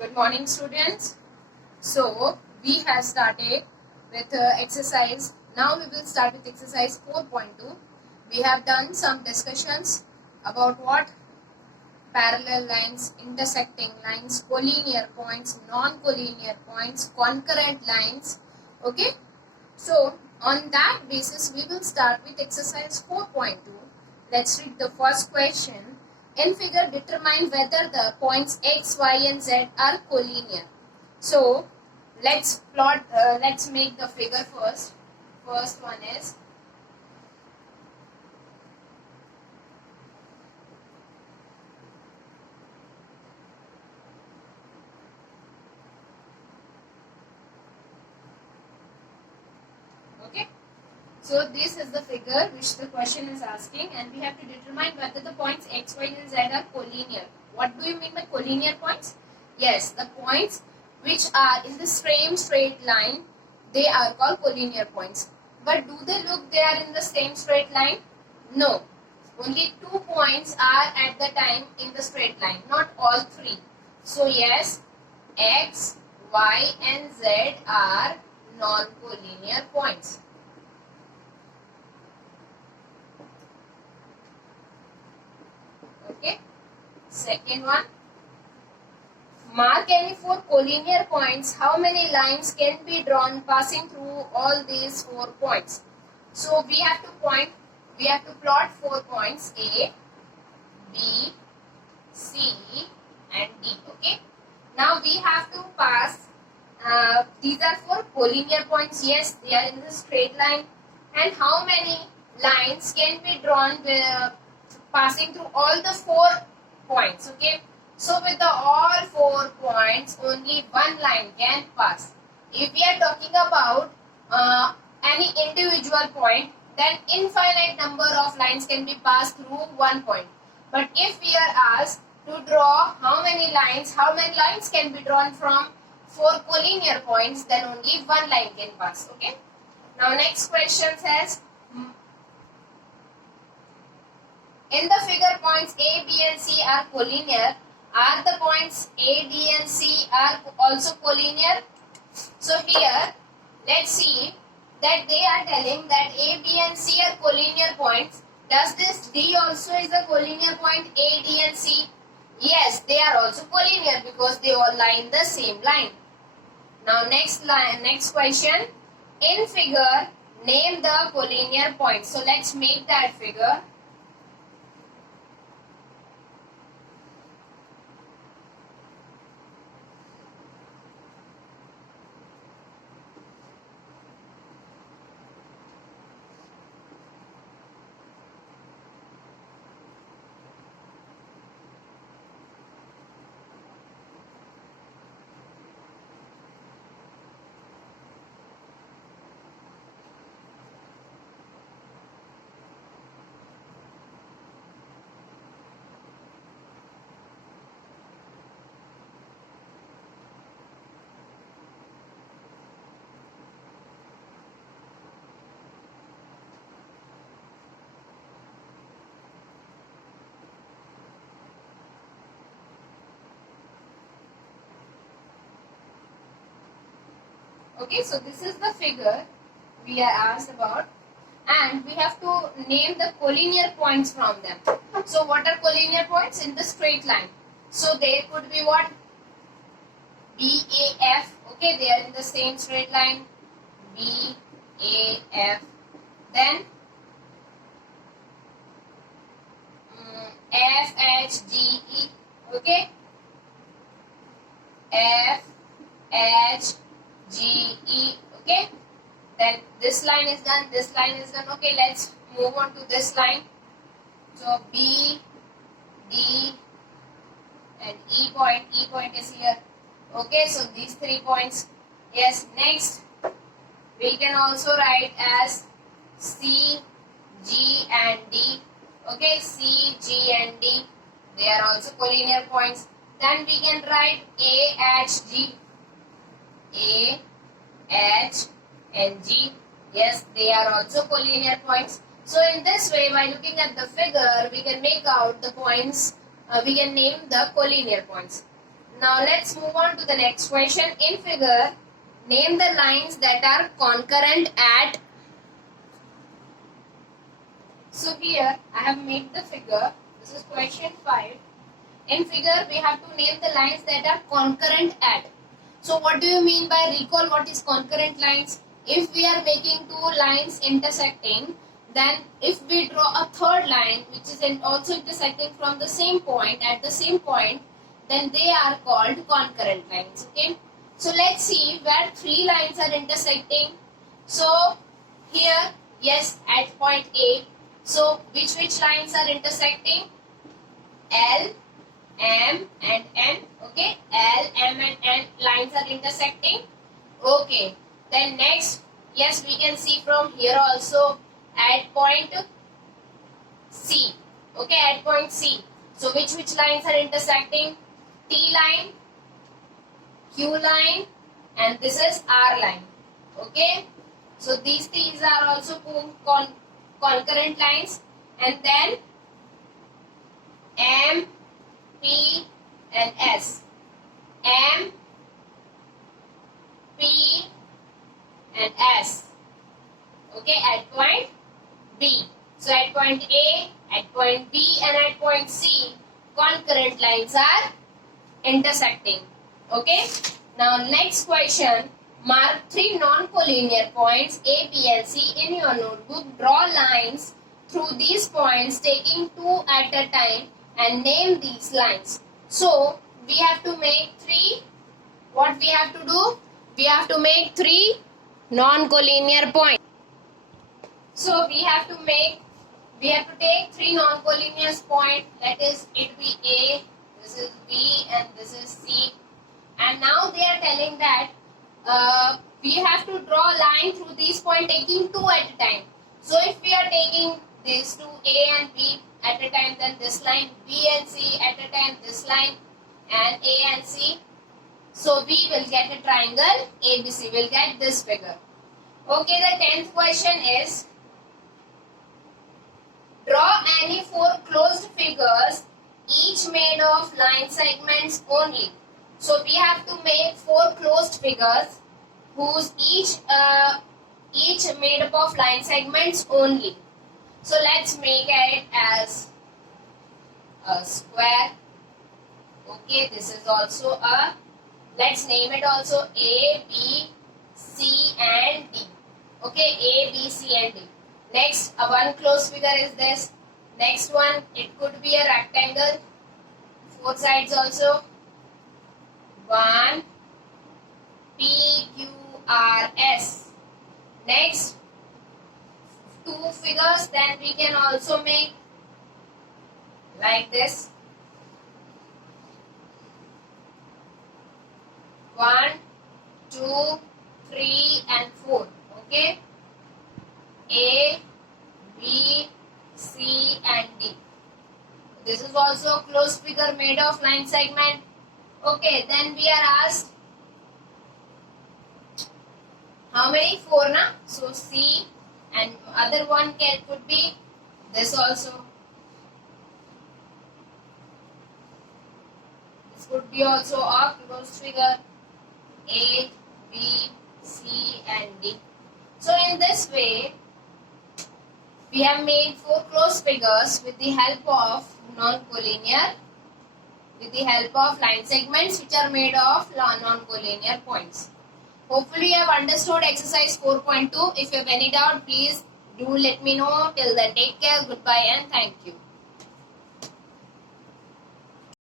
Good morning, students. So we have started with exercise. Now we will start with exercise 4.2. We have done some discussions about what parallel lines, intersecting lines, collinear points, non-collinear points, concurrent lines. Okay. So on that basis, we will start with exercise 4.2. Let's read the first question. In figure, determine whether the points x, y and z are collinear. So let's plot, let's make the figure first. First one is okay. So this is the figure which the question is asking, and we have to determine whether the points x, y and z are collinear. What do you mean by collinear points? Yes, the points which are in the same straight line, they are called collinear points. But do they look they are in the same straight line? No. Only 2 points are at the time in the straight line, not all 3. So yes, x, y and z are non-collinear points. Okay. Second one. Mark any 4 collinear points. How many lines can be drawn passing through all these 4 points? So we have to plot 4 points A, B, C and D. Okay. Now we have to pass, these are 4 collinear points. Yes, they are in the straight line. And how many lines can be drawn passing through all the 4 points? Okay. So with the all 4 points, only one line can pass. If we are talking about any individual point, then infinite number of lines can be passed through one point. But if we are asked to draw how many lines can be drawn from 4 collinear points, then only one line can pass. Okay. Now next question says, in the figure points A, B and C are collinear. Are the points A, D and C are also collinear? So here, let's see that they are telling that A, B and C are collinear points. Does this D also is a collinear point, A, D and C? Yes, they are also collinear because they all lie in the same line. Now next question. In figure, name the collinear points. So let's make that figure. Okay, so this is the figure we are asked about, and we have to name the collinear points from them. So what are collinear points? In the straight line. So there could be what? B, A, F. Okay, they are in the same straight line. B, A, F. Then F, H, G, E. Okay. F, H, G, E. Okay. Then this line is done. This line is done. Okay. Let's move on to this line. So B, D, and E point. E point is here. Okay. So these 3 points. Yes. Next, we can also write as C, G, and D. Okay. C, G, and D. They are also collinear points. Then we can write A, H, G. A, H and G. Yes, they are also collinear points. So in this way, by looking at the figure, we can make out the points, we can name the collinear points. Now let's move on to the next question. In figure, name the lines that are concurrent at. So here I have made the figure. This is question 5. In figure, we have to name the lines that are concurrent at. So what do you mean by recall what is concurrent lines? If we are making two lines intersecting, then if we draw a third line which is also intersecting from the same point at the same point, then they are called concurrent lines. Okay. So let's see where three lines are intersecting. So here, yes, at point A. So which lines are intersecting? L, M and N. Okay, L, M and N lines are intersecting. Okay, then next, yes, we can see from here also at point C. Okay, at point C. So which lines are intersecting? T line, Q line, and this is R line. Okay, so these are also concurrent lines. And then M, P and S. M, P and S. Okay, at point B. So at point A, at point B and at point C, concurrent lines are intersecting. Okay. Now next question. Mark 3 non-collinear points A, B and C in your notebook. Draw lines through these points taking 2 at a time and name these lines. So we have to make 3. What we have to do? We have to make 3 non-collinear points. So we have to take 3 non-collinear points. That is, it be A, this is B and this is C. And now they are telling that we have to draw a line through these points taking 2 at a time. So if we are taking these two A and B at a time, then this line, B and C at a time, this line, and A and C. So we will get a triangle ABC. We'll get this figure. Okay, the 10th question is, draw any 4 closed figures, each made of line segments only. So we have to make 4 closed figures whose each made up of line segments only. So let's make it as a square. Okay, this is also a, let's name it also A, B, C and D. Okay, A, B, C and D. Next, a one closed figure is this. Next one, it could be a rectangle. 4 sides also. 1, P, Q, R, S. Next, 2 figures, then we can also make like this. 1, 2, 3 and 4. Okay. A, B, C and D. This is also a closed figure made of line segment. Okay, then we are asked how many? 4 na? So C and other one could be this also. This could be also a closed figure A, B, C and D. So in this way, we have made 4 closed figures with the help of non-collinear, with the help of line segments which are made of non-collinear points. Hopefully you have understood exercise 4.2. If you have any doubt, please do let me know. Till then, take care, goodbye and thank you.